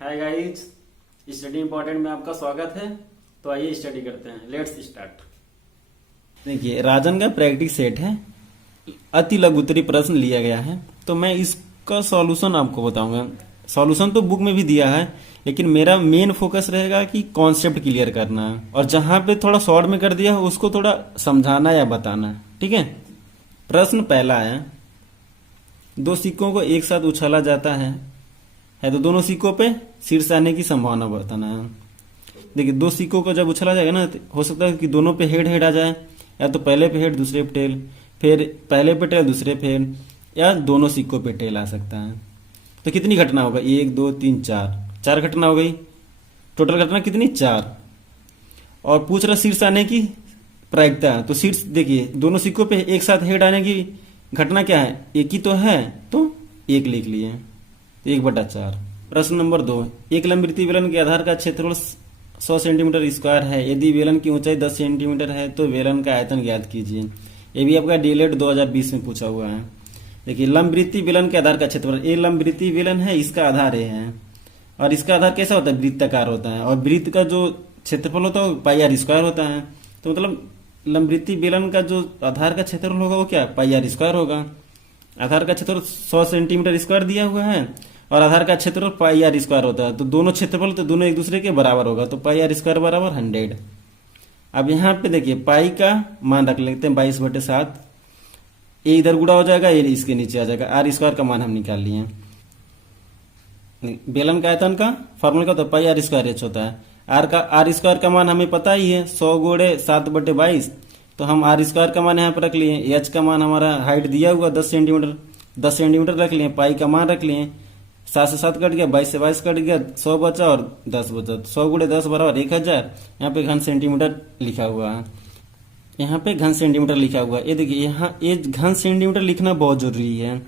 Hi guys, study important में आपका स्वागत है। तो आइए स्टडी करते हैं। Let's start. देखिए, राजन का प्रैक्टिस सेट है, अति लघुत्तरी प्रश्न लिया गया है। तो मैं इसका सॉल्यूशन आपको बताऊंगा। सॉल्यूशन तो बुक में भी दिया है, लेकिन मेरा मेन फोकस रहेगा कि कॉन्सेप्ट क्लियर करना है, और जहां पे थोड़ा शॉर्ट में कर दिया उसको थोड़ा समझाना या बताना। ठीक है। प्रश्न पहला है, दो सिक्कों को एक साथ उछाला जाता है तो दोनों सिक्कों पे शीर्ष आने की संभावना बताना है। देखिए, दो सिक्कों को जब उछाला जाएगा ना, तो हो सकता है कि दोनों पे हेड हेड आ जाए, या तो पहले पे हेड दूसरे पे टेल, फिर पहले पे टेल दूसरे पे हेड, या दोनों सिक्कों पे टेल आ सकता है। तो कितनी घटना होगा? 1 2 3 4 घटना हो गई। टोटल घटना कितनी? 4। और पूछ रहा शीर्ष आने की प्रायिकता। तो शीर्ष देखिए, दोनों सिक्कों पे एक साथ हेड आने की घटना क्या है? एक ही तो है, तो 1 लिख लिए, 1/4। प्रश्न नंबर 2, एक लंबवृत्तीय बेलन के आधार का क्षेत्रफल 100 सेंटीमीटर स्क्वायर है। यदि बेलन की ऊंचाई 10 सेंटीमीटर है तो बेलन का आयतन ज्ञात कीजिए। ये भी आपका डीएलएड 2020 में पूछा हुआ है। देखिए, लंबवृत्तीय बेलन के आधार का क्षेत्रफल, ये लंबवृत्तीय बेलन है, इसका आधार ये है, और इसका आधार कैसा होता है? वृत्ताकार होता है, और वृत्त का जो क्षेत्रफल होता है वो पाई आर स्क्वायर होता है। तो मतलब लंबवृत्तीय बेलन का जो आधार का क्षेत्रफल होगा वो क्या? पाई आर स्क्वायर होगा। आधार का क्षेत्रफल 100 सेंटीमीटर स्क्वायर दिया हुआ है, और आधार का क्षेत्रफल पाई आर स्क्वायर होता है। तो दोनों क्षेत्रफल तो दोनों एक दूसरे के बराबर होगा, तो पाई आर स्क्वायर बराबर 100। अब यहाँ पे देखिए, पाई का मान रख लेते हैं 22/7। ये इधर गुणा हो जाएगा, ये इसके नीचे आ जाएगा। आर स्क्वायर का मान हम निकाल लिए। बेलन का आयतन का फॉर्मूला का तो पाई आर स्क्वायर एच होता है। आर स्क्वायर का मान हमें पता ही है, 100 गुणे 7/22। तो हम आर स्क्वायर का मान यहाँ पर रख लिए। एच का मान हमारा हाइट दिया हुआ 10 सेंटीमीटर, 10 सेंटीमीटर रख लिए। पाई का मान रख लिए, 7 से 7 कट गया, 22 से 22 कट गया, 100 बचा और 10 बचा। 100 गुणे 10 बराबर 1000। यहाँ पे घन सेंटीमीटर लिखा हुआ है, यहाँ पे घन सेंटीमीटर लिखा हुआ है। ये देखिए, यहाँ ये घन सेंटीमीटर लिखना बहुत जरूरी है,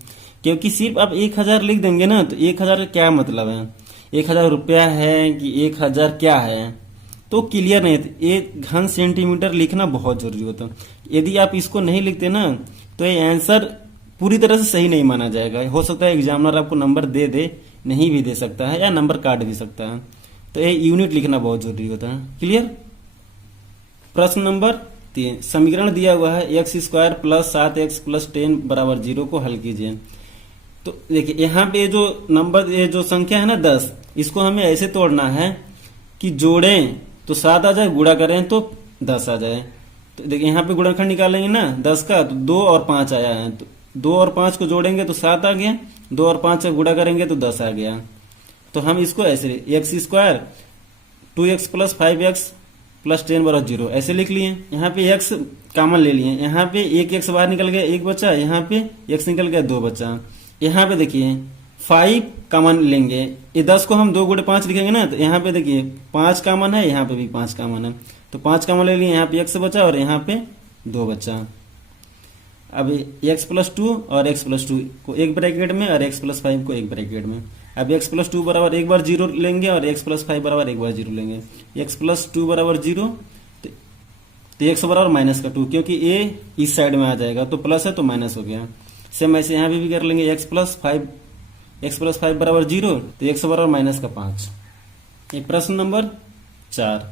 क्योंकि सिर्फ आप 1000 लिख देंगे ना, तो 1000 का क्या मतलब है? 1000 रुपया है कि 1000 क्या है, तो क्लियर नहीं है। ये घन सेंटीमीटर लिखना बहुत जरूरी होता है। यदि आप इसको नहीं लिखते ना, तो ये आंसर पूरी तरह से सही नहीं माना जाएगा। हो सकता है एग्जामिनर आपको नंबर दे, नहीं भी दे सकता है, या नंबर काट भी सकता है। तो ये यूनिट लिखना बहुत जरूरी होता है। क्लियर। प्रश्न नंबर 3, समीकरण दिया हुआ है x² + 7x + 10 = 0 को हल कीजिए। तो देखिए, यहाँ पे जो नंबर, ये जो संख्या है ना 10, इसको हमें ऐसे तोड़ना है कि जोड़ें तो 7 आ जाए, गुणा करें तो 10 आ जाए। तो देखिए, यहाँ पे गुणनखंड निकालेंगे ना 10 का, तो 2 और 5 आया है। तो 2 और 5 को जोड़ेंगे तो 7 आ गया, 2 और 5 से गुणा करेंगे तो 10 आ गया। तो हम इसको ऐसे x² 2x + 5x + 10 = 0 ऐसे लिख लिए। यहाँ पे x कॉमन ले लिए, यहाँ पे एक x बाहर निकल गया, 1 बचा, यहाँ पे x निकल गया, 2 बचा। यहाँ पे देखिए 5 कॉमन लेंगे, ये 10 को हम 2 गुणे 5 लिखेंगे ना, तो यहाँ पे देखिए 5 कॉमन है, यहाँ पे भी 5 कॉमन है, तो 5 कॉमन ले लिए। यहाँ पे x बचा और यहाँ पे 2 बचा। अब x + 2 और x + 2 को एक ब्रैकेट में, और x + 5 को एक ब्रैकेट में। अब x + 2 बराबर एक बार 0 लेंगे, और x + 5 बराबर एक बार 0 लेंगे। x + 2 बराबर 0, तो x बराबर -2, क्योंकि a इस साइड में आ जाएगा, तो प्लस है तो माइनस हो गया। सेम ऐसे यहाँ भी कर लेंगे, x + 5 बराबर 0, तो x बराबर -5। ये प्रश्न नंबर 4,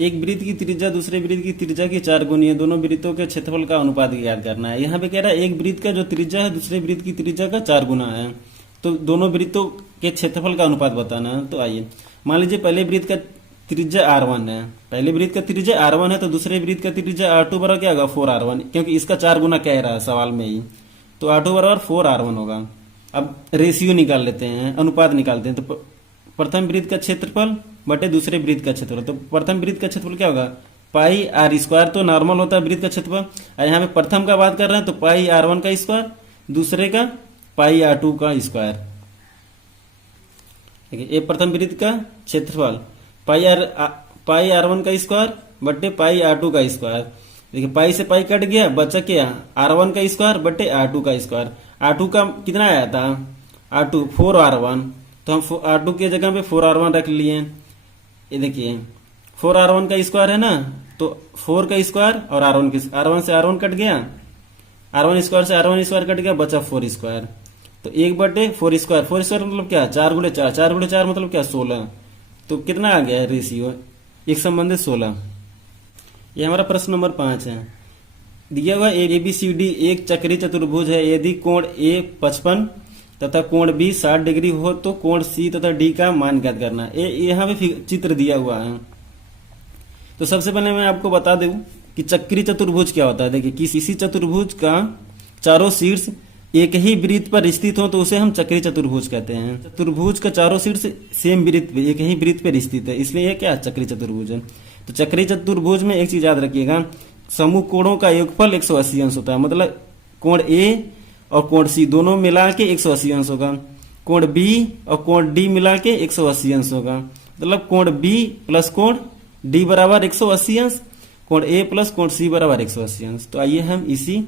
एक वृत्त की त्रिज्या दूसरे वृत्त की त्रिज्या की 4 गुनी है। दोनों वृत्तों के क्षेत्रफल का अनुपात ज्ञात करना है। यहाँ पे कह रहा है एक वृत्त का जो त्रिज्या है दूसरे वृत्त की त्रिज्या का 4 गुना है, तो दोनों वृत्तों के क्षेत्रफल का अनुपात बताना है। तो आइए, मान लीजिए पहले वृत्त का त्रिज्या r1 है, पहले वृत्त का त्रिज्या r1 है, तो दूसरे वृत्त का त्रिज्या r2 बराबर क्या होगा? 4r1, क्योंकि इसका 4 गुना कह रहा है सवाल में ही, तो r2 बराबर 4r1 होगा। अब रेशियो निकाल लेते हैं, अनुपात निकालते हैं। तो प्रथम वृत्त का क्षेत्रफल बटे दूसरे वृत्त का क्षेत्रफल। तो प्रथम वृत्त का क्षेत्रफल क्या होगा? पाई आर स्क्वायर, तो नॉर्मल होता है वृत्त का क्षेत्रफल। और यहाँ पे प्रथम का बात कर रहे हैं, तो पाई r1 का स्क्वायर, दूसरे का पाई r2 का स्क्वायर। देखिए, ये प्रथम वृत्त का क्षेत्रफल पाई r1 का स्क्वायर बटे पाई r2 का स्क्वायर। देखिए, पाई से पाई कट गया, बचा क्या? r1 का स्क्वायर बटे r2 का स्क्वायर। r2 का कितना आया था? r2 4r1, तो हम r2 की जगह पे 4r1 रख लिए। ये देखिए 4r1 का स्क्वायर है ना, तो 4 का स्क्वायर और r1 से r1 कट गया, r1 स्क्वायर से r1 स्क्वायर कट गया, बचा 4 स्क्वायर। तो 1/4 4 मतलब क्या, 4 × 4, 4 × 4 मतलब क्या 16। तो कितना आ गया है रेशियो, एक संबंधित 16। ये हमारा प्रश्न नंबर 5 है। दिया हुआ ABCD एक चक्रीय चतुर्भुज है। यदि कोण A 55 तथा कोण B 60 डिग्री हो तो कोण C तथा D का मान ज्ञात करना। यहाँ पे चित्र दिया हुआ है। तो सबसे पहले मैं आपको बता दूं कि चक्रीय चतुर्भुज क्या होता है। देखिए, किसी चतुर्भुज का चारों शीर्ष एक ही वृत्त पर स्थित हो तो उसे हम चक्रीय चतुर्भुज कहते हैं। चतुर्भुज का चारों शीर्ष सेम वृत्त पे, एक ही वृत्त पर स्थित है, इसलिए ये क्या चक्रीय चतुर्भुज है। तो चक्रीय चतुर्भुज में एक चीज याद रखिएगा, समूह कोणों का योगफल 180 अंश होता है। मतलब कोण A और कोण C दोनों मिला के 180 अंश होगा। कोण B और कोण D मिला के 180 अंश होगा। मतलब कोण B प्लस कोण D बराबर 180 अंश, कोण A प्लस कोण C बराबर 180 अंश। तो आइए हम इसी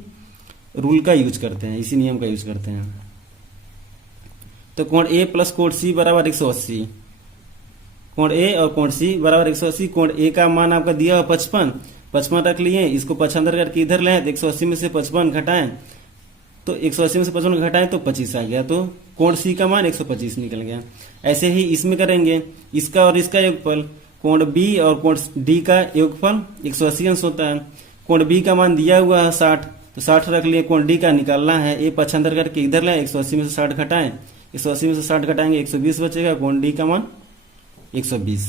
रूल का यूज करते हैं, इसी नियम का यूज करते हैं। तो कोण A प्लस कोण C बराबर 180, कोण A और कोण C बराबर 180। कोण A का मान आपका दिया हुआ 55 रख लिए, इसको 55 करके इधर ले तो 180 में से 55 घटाएं तो 180 में से 55 घटाएं तो 25 आ गया। तो कोण C का मान 125 निकल गया। ऐसे ही इसमें करेंगे, इसका और इसका योगफल, कोण B और कोण D का योगफल 180 अंश होता है। कोण B का मान दिया हुआ है 60, तो 60 रख लिए। कोण D का निकालना है, ये 75 करके इधर ले 180 में से 60 घटाएं, 180 में से 60 घटाएंगे 120 बचेगा। कोण D का मान 120।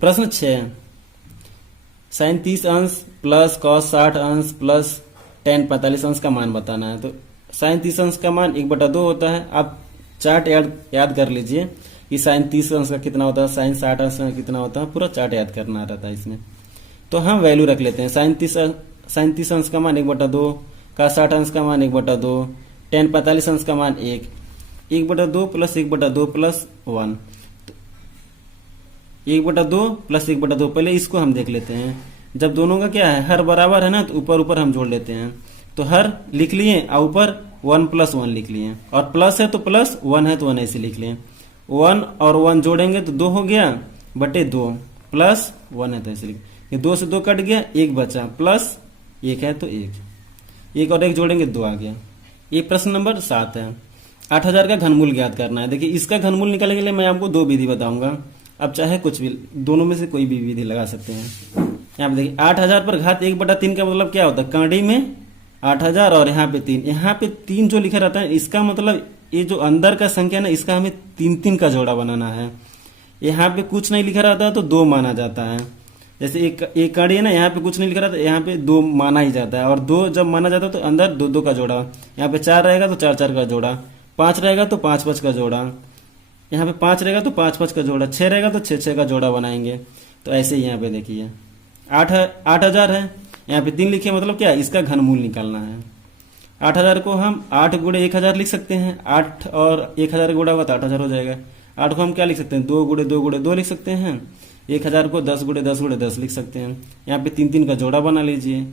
प्रश्न 6, sin 30 अंश प्लस cos 60 अंश प्लस tan 45 अंश का मान बताना है। तो sin 30 अंश का मान 1/2 होता है। आप चार्ट याद कर लीजिए कि sin 30 अंश का कितना होता है, sin 60 अंश का कितना होता है, पूरा चार्ट याद करना रहता है इसमें। तो हम वैल्यू रख लेते हैं। sin 30 अंश का मान 1/2, cos 60 अंश का मान 1/2, tan 45 अंश का मान 1, 1/2 प्लस 1/2 प्लस 1, 1/2 प्लस 1/2। पहले इसको हम देख लेते हैं। जब दोनों का क्या है, हर बराबर है ना, तो ऊपर ऊपर हम जोड़ लेते हैं। तो हर लिख लिए और ऊपर 1 + 1 लिख लिए, और प्लस है तो प्लस, 1 है तो 1 ऐसे लिख लिए। 1 और 1 जोड़ेंगे तो 2 हो गया बटे 2, प्लस 1 है तो ऐसे लिख, ये 2 से 2 कट गया, 1 बचा, प्लस 1 है तो 1 और 1 जोड़ेंगे 2 आ गया। ये प्रश्न नंबर 7 है। 8000 का घनमूल ज्ञात करना है। देखिए, इसका घनमूल निकालने के लिए मैं आपको 2 विधि बताऊंगा। अब चाहे कुछ भी, दोनों में से कोई भी विधि लगा सकते हैं। यहाँ पे देखिए, 8000 पर घात 1/3 का मतलब क्या होता है, कांडी में 8000 और यहाँ पे 3, यहाँ पे 3 जो लिखा रहता है, इसका मतलब ये जो अंदर का संख्या ना, इसका हमें 3 का जोड़ा बनाना है। यहाँ पे कुछ नहीं लिखा रहता है तो 2 माना जाता है। जैसे एक कांडी है ना, यहाँ पे कुछ नहीं लिखा रहता, यहाँ पे 2 माना ही जाता है। और 2 जब माना जाता है तो अंदर 2 का जोड़ा, यहाँ पे 4 रहेगा तो 4 का जोड़ा, 5 रहेगा तो 5 का जोड़ा, यहाँ पे 5 रहेगा तो 5 का जोड़ा, 6 रहेगा तो 6 का जोड़ा बनाएंगे। तो ऐसे ही यहाँ पे देखिए 8000 है, यहाँ पे 3 लिखे, मतलब क्या, इसका घनमूल निकालना है। 8000 को हम 8 × 1000 लिख सकते हैं। 8 और 1000 गुणा होगा तो 8000 हो जाएगा। 8 को हम क्या लिख सकते हैं, 2 × 2 × 2 लिख सकते हैं। 1000 को 10 × 10 × 10 लिख सकते हैं। यहाँ पे 3 का जोड़ा बना लीजिए।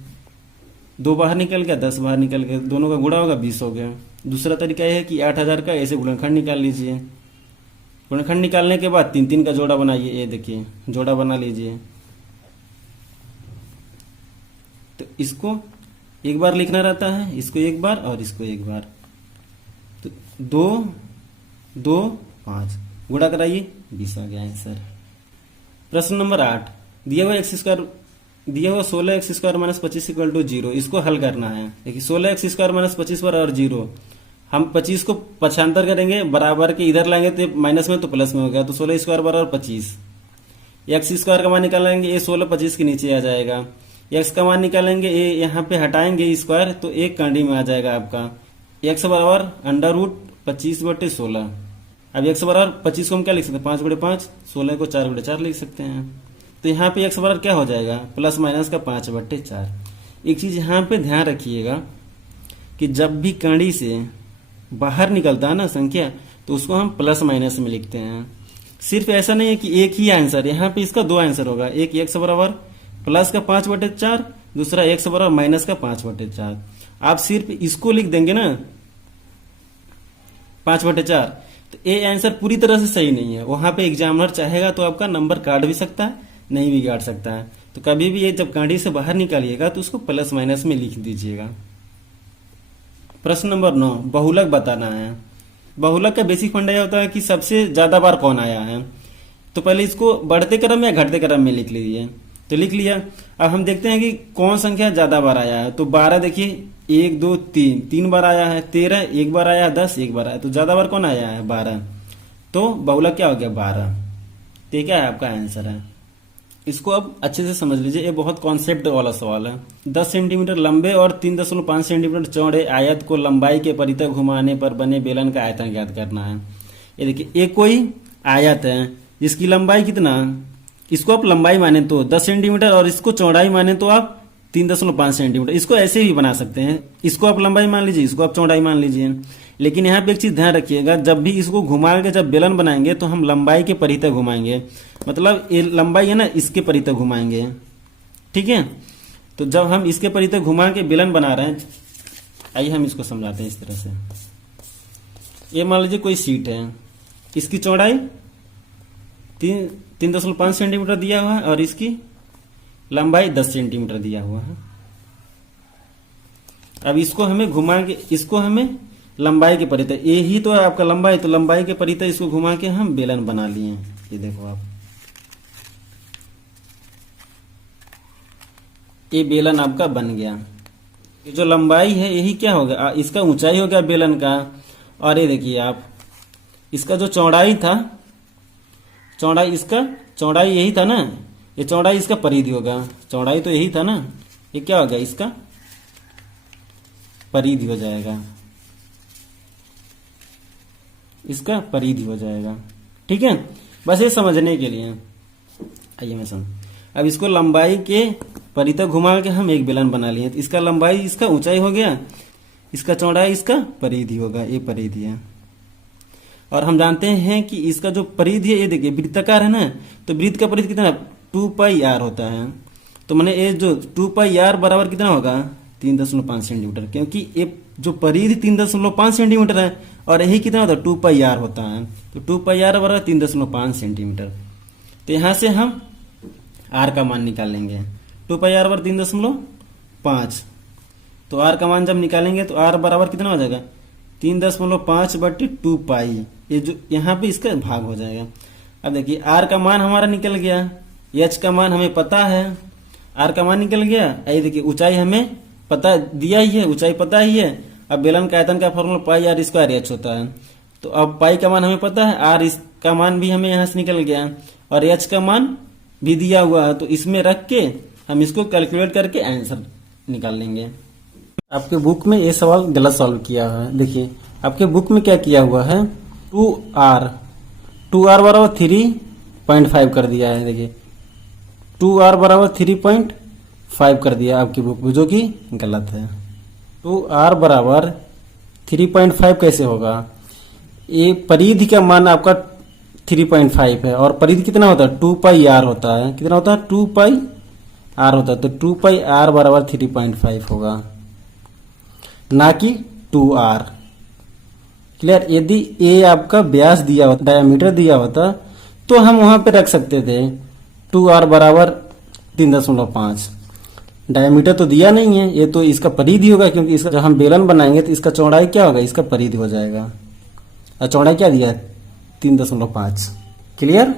2 बाहर निकल गया, 10 बाहर निकल गया, दोनों का गुणा होगा 20 हो गया। दूसरा तरीका यह है कि 8000 का ऐसे गुणनखंड निकाल लीजिए। गुणनखंड निकालने के बाद 3 का जोड़ा बनाइए। ये देखिए, जोड़ा बना लीजिए। तो इसको एक बार लिखना रहता है, इसको एक बार और इसको एक बार। तो 2 2 5 गुणा कराइए, 20 आ गया आंसर। प्रश्न नंबर 8, दिया हुआ 16x² - 25 = 0, इसको हल करना है। देखिए, 16x² - 25 पर और 0, हम 25 को पक्षांतर करेंगे, बराबर के इधर लाएंगे तो माइनस में तो प्लस में हो गया, तो 16² बराबर 25। x² का मान निकालेंगे, ये 16 25 के नीचे आ जाएगा। x का मान निकालेंगे, ये यहाँ पे हटाएंगे स्क्वायर तो 1 कांडी में आ जाएगा आपका। x बराबर √25/16। अब x बराबर 25 को हम क्या लिख सकते हैं, 5 × 5, 16 को 4 × 4 लिख सकते हैं। तो यहाँ पे x बराबर क्या हो जाएगा, प्लस माइनस का 5/4। एक चीज यहाँ पे ध्यान रखिएगा कि जब भी कांडी से बाहर निकलता है ना संख्या, तो उसको हम प्लस माइनस में लिखते हैं। सिर्फ ऐसा नहीं है कि एक ही आंसर, यहाँ पे इसका 2 आंसर होगा। एक x बराबर प्लस का 5/4, दूसरा x बराबर माइनस का 5/4। आप सिर्फ इसको लिख देंगे ना 5/4, तो ये आंसर पूरी तरह से सही नहीं है। वहां पे एग्जामिनर चाहेगा तो आपका नंबर काट भी सकता है, नहीं भी काट सकता है। तो कभी भी ये जब कांडी से बाहर निकालिएगा तो उसको प्लस माइनस में लिख दीजिएगा। प्रश्न नंबर 9, बहुलक बताना है। बहुलक का बेसिक फंडा यह होता है कि सबसे ज्यादा बार कौन आया है। तो पहले इसको बढ़ते क्रम या घटते क्रम में लिख लीजिए। तो लिख लिया। अब हम देखते हैं कि कौन संख्या ज्यादा बार आया है। तो 12 देखिए 1 2 3 3 बार आया है, 13 एक बार आया है, 10 एक बार आया है। तो ज्यादा बार कौन आया है? 12। तो बहुलक क्या हो गया? 12। तो ये क्या है? आपका आंसर है। इसको अब अच्छे से समझ लीजिए, ये बहुत कॉन्सेप्ट वाला सवाल है। 10 सेंटीमीटर लंबे और 3.5 सेंटीमीटर चौड़े आयत को लंबाई के परितः घुमाने पर बने बेलन का आयतन ज्ञात करना है। ये देखिए, एक कोई आयत है जिसकी लंबाई कितना, इसको आप लंबाई माने तो 10 सेंटीमीटर और इसको चौड़ाई माने तो आप 3.5 सेंटीमीटर। इसको ऐसे भी बना सकते हैं, इसको आप लंबाई मान लीजिए, इसको आप चौड़ाई मान लीजिए। लेकिन यहाँ पे एक चीज ध्यान रखिएगा, जब भी इसको घुमा के जब बेलन बनाएंगे तो हम लंबाई के परितः घुमाएंगे। मतलब ये लंबाई है ना, इसके परितः घुमाएंगे। ठीक है। तो जब हम इसके परितः घुमा के बेलन बना रहे हैं, आइए हम इसको समझाते हैं इस तरह से। ये मान लीजिए कोई सीट है, इसकी चौड़ाई 3.5 सेंटीमीटर दिया हुआ है और इसकी लंबाई 10 सेंटीमीटर दिया हुआ है। अब इसको हमें घुमा के, इसको हमें लंबाई के परितः, ये ही तो है आपका लंबाई, तो लंबाई के परितः इसको घुमा के हम बेलन बना लिए। ये देखो आप, ये बेलन आपका बन गया। ये जो लंबाई है यही क्या हो गया? इसका ऊंचाई हो गया बेलन का। और ये देखिए आप, इसका जो चौड़ाई था, चौड़ाई इसका, चौड़ाई यही था ना, ये चौड़ाई इसका परिधि होगा। चौड़ाई तो यही था ना, ये क्या हो गया? इसका परिधि हो जाएगा, इसका परिधि हो जाएगा। ठीक है, बस ये समझने के लिए। आइए मैं समझ, अब इसको लंबाई के परितः घुमा के हम एक बेलन बना लिए। तो इसका लंबाई इसका ऊंचाई हो गया, इसका चौड़ाई इसका परिधि होगा, ये परिधि है। और हम जानते हैं कि इसका जो परिधि है, ये देखिए वृत्ताकार है ना, तो वृत्त का परिधि कितना? 2πr होता है। तो मैंने ये जो 2πr बराबर कितना होगा? 3.5 सेंटीमीटर, क्योंकि ये जो परिधि 3.5 सेंटीमीटर है और यही कितना होता है? 2πr होता है। तो 2πr बराबर 3.5 सेंटीमीटर। तो यहां से हम r का मान निकालेंगे। 2πr बराबर 3.5। तो r का मान जब निकालेंगे तो r बराबर कितना हो जाएगा? 3.5/2π। ये जो यहाँ पे इसका भाग हो जाएगा। अब देखिए r का मान हमारा निकल गया, h का मान हमें पता है, r का मान निकल गया। ये देखिए ऊंचाई हमें पता दिया ही है, ऊंचाई पता ही है। अब बेलन का आयतन का फॉर्मूला πr² होता है। तो अब पाई का मान हमें पता है, r इसका मान भी हमें यहाँ से निकल गया और h का मान भी दिया हुआ है। तो इसमें रख के हम इसको कैलकुलेट करके आंसर निकाल लेंगे। आपके बुक में ये सवाल गलत सॉल्व किया है। देखिए आपके बुक में क्या किया हुआ है? 2r बराबर 3.5 कर दिया है। देखिए 2r बराबर 3.5 कर दिया आपकी बुक में, जो कि गलत है। 2r बराबर 3.5 कैसे होगा? ये परिधि का मान आपका 3.5 है और परिधि कितना होता है? 2πr होता है। कितना होता है? 2πr होता है। तो 2πr बराबर 3.5 होगा, ना कि 2r। क्लियर? यदि ए आपका व्यास दिया होता, डायमीटर दिया होता, तो हम वहां पे रख सकते थे 2r बराबर 3.5। डायमीटर तो दिया नहीं है, ये तो इसका परिधि होगा, क्योंकि इसका जब हम बेलन बनाएंगे तो इसका चौड़ाई क्या होगा? इसका परिधि हो जाएगा। और चौड़ाई क्या दिया है? 3.5। क्लियर?